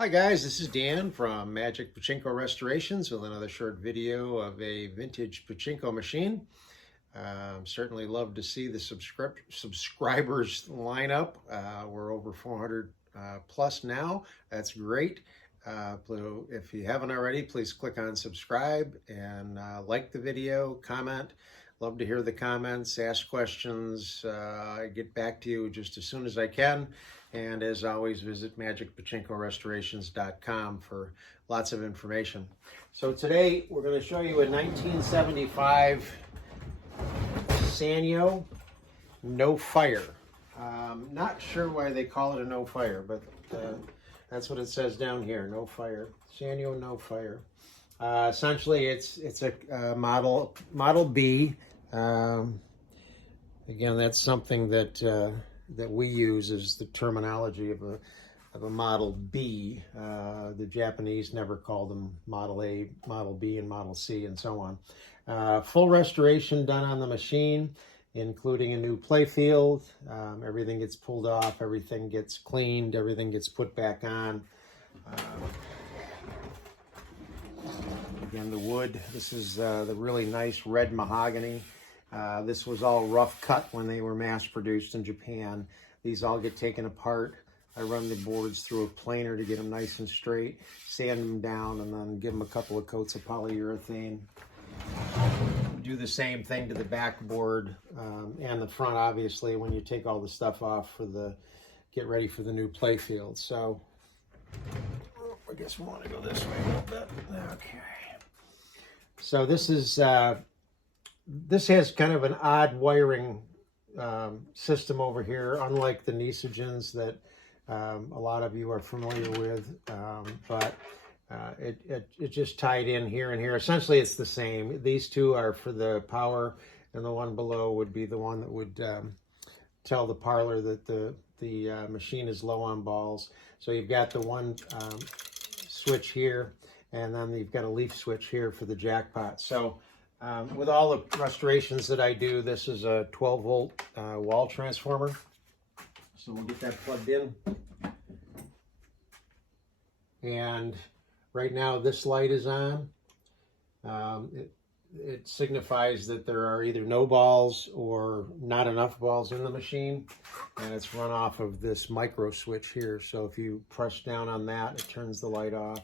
Hi guys, this is Dan from Magic Pachinko Restorations with another short video of a vintage pachinko machine. Certainly love to see the subscribers line up. We're over 400 plus now. That's great. If you haven't already, please click on subscribe and like the video, comment. Love to hear the comments, ask questions. I get back to you just as soon as I can. And as always, visit magicpachinkorestorations.com for lots of information. So today we're going to show you a 1975 Sanyo No Fire. Not sure why they call it a no fire, but that's what it says down here, no fire. Sanyo No Fire. Essentially, it's a Model B. Again, that's something that we use as the terminology of a Model B. The Japanese never called them Model A, Model B, and Model C, and so on. Full restoration done on the machine, including a new playfield. Everything gets pulled off, everything gets cleaned, everything gets put back on. Again, the wood, this is the really nice red mahogany. This was all rough cut when they were mass produced in Japan. These all get taken apart. I run the boards through a planer to get them nice and straight, sand them down, and then give them a couple of coats of polyurethane. Do the same thing to the backboard and the front, obviously, when you take all the stuff off for get ready for the new playfield. So I guess we want to go this way a little bit. Okay. So this is this has kind of an odd wiring system over here, unlike the Nisogens that a lot of you are familiar with, but it just tied in here and here. Essentially, it's the same. These two are for the power, and the one below would be the one that would tell the parlor that the machine is low on balls. So you've got the one switch here, and then you've got a leaf switch here for the jackpot. So with all the restorations that I do, this is a 12-volt wall transformer. So we'll get that plugged in. And right now this light is on. It signifies that there are either no balls or not enough balls in the machine. And it's run off of this micro switch here. So if you press down on that, it turns the light off.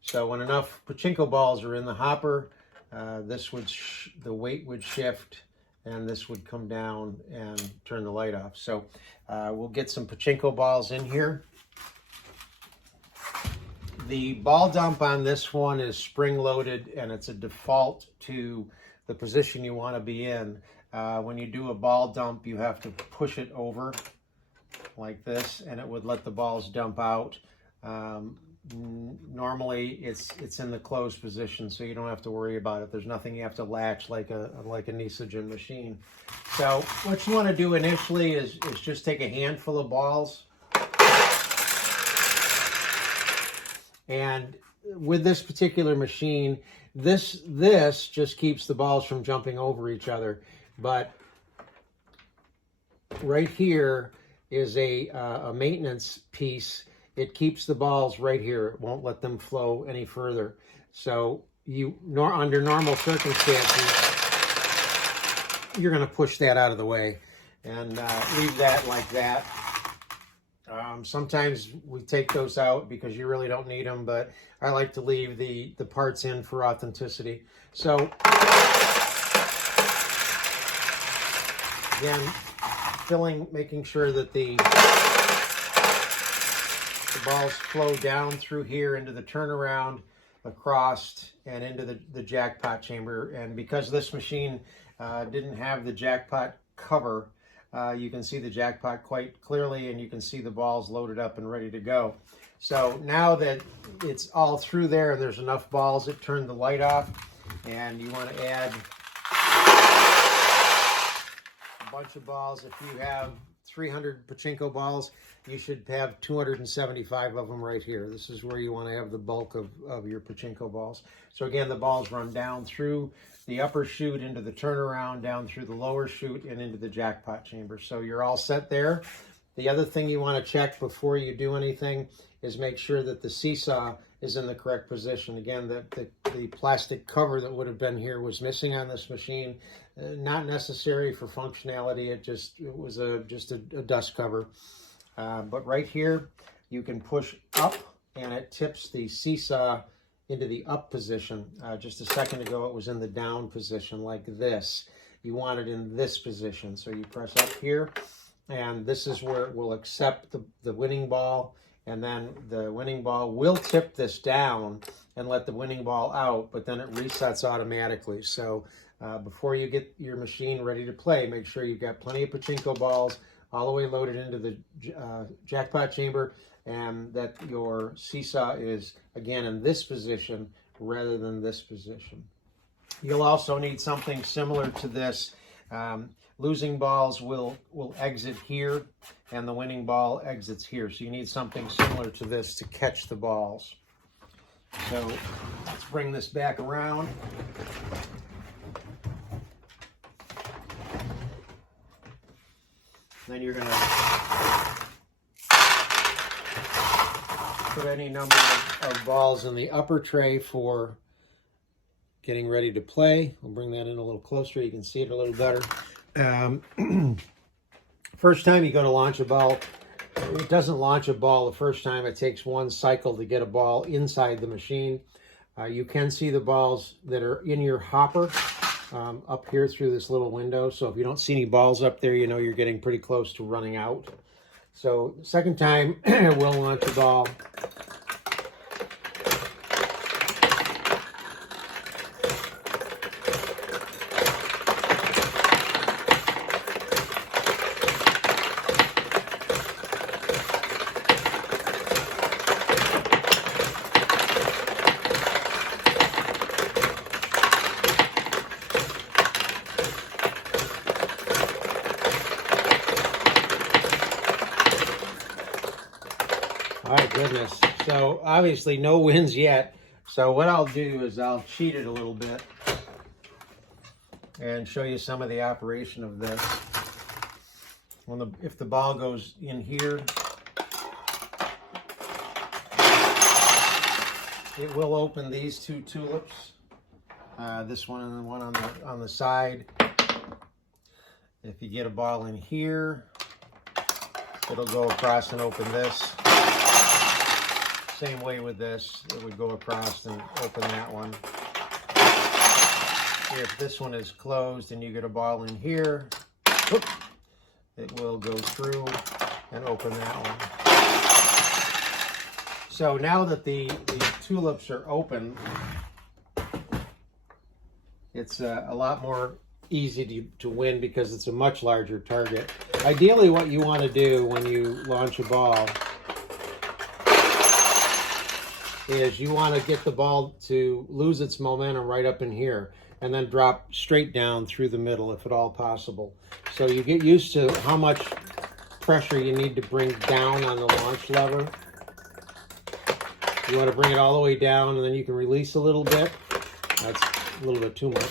So when enough pachinko balls are in the hopper, the weight would shift, and this would come down and turn the light off. So we'll get some pachinko balls in here. The ball dump on this one is spring-loaded, and it's a default to the position you want to be in. When you do a ball dump, you have to push it over like this, and it would let the balls dump out. Normally it's in the closed position, so you don't have to worry about it. There's nothing you have to latch like a Nisogen machine. So what you want to do initially is just take a handful of balls, and with this particular machine, this just keeps the balls from jumping over each other. But right here is a maintenance piece. It keeps the balls right here. It won't let them flow any further. So under normal circumstances, you're going to push that out of the way and leave that like that. Sometimes we take those out because you really don't need them, but I like to leave the parts in for authenticity. So again, making sure that the balls flow down through here into the turnaround, across, and into the jackpot chamber. And because this machine didn't have the jackpot cover, you can see the jackpot quite clearly, and you can see the balls loaded up and ready to go. So now that it's all through there and there's enough balls, it turned the light off, and you want to add a bunch of balls. If you have 300 pachinko balls, you should have 275 of them right here. This is where you want to have the bulk of your pachinko balls. So again, the balls run down through the upper chute into the turnaround, down through the lower chute, and into the jackpot chamber. So you're all set there. The other thing you want to check before you do anything is make sure that the seesaw is in the correct position. Again, the plastic cover that would have been here was missing on this machine. Not necessary for functionality. It was just a dust cover. But right here, you can push up and it tips the seesaw into the up position. Just a second ago, it was in the down position like this. You want it in this position. So you press up here, and this is where it will accept the winning ball, and then the winning ball will tip this down and let the winning ball out, but then it resets automatically. So before you get your machine ready to play, make sure you've got plenty of pachinko balls all the way loaded into the jackpot chamber, and that your seesaw is, again, in this position rather than this position. You'll also need something similar to this. Losing balls will exit here, and the winning ball exits here. So you need something similar to this to catch the balls. So let's bring this back around. Then you're going to put any number of balls in the upper tray for getting ready to play. We'll bring that in a little closer. You can see it a little better. First time you go to launch a ball, it doesn't launch a ball the first time. It takes one cycle to get a ball inside the machine. You can see the balls that are in your hopper up here through this little window. So if you don't see any balls up there, you know you're getting pretty close to running out. So the second time, we'll launch a ball. All right, goodness. So obviously no wins yet. So what I'll do is I'll cheat it a little bit and show you some of the operation of this. If the ball goes in here, it will open these two tulips. This one and the one on the side. If you get a ball in here, it'll go across and open this. Same way with this, it would go across and open that one. If this one is closed and you get a ball in here, whoop, it will go through and open that one. So now that the tulips are open, it's a lot more easy to win because it's a much larger target. Ideally, what you want to do when you launch a ball is you want to get the ball to lose its momentum right up in here and then drop straight down through the middle if at all possible. So you get used to how much pressure you need to bring down on the launch lever. You want to bring it all the way down, and then you can release a little bit. That's a little bit too much.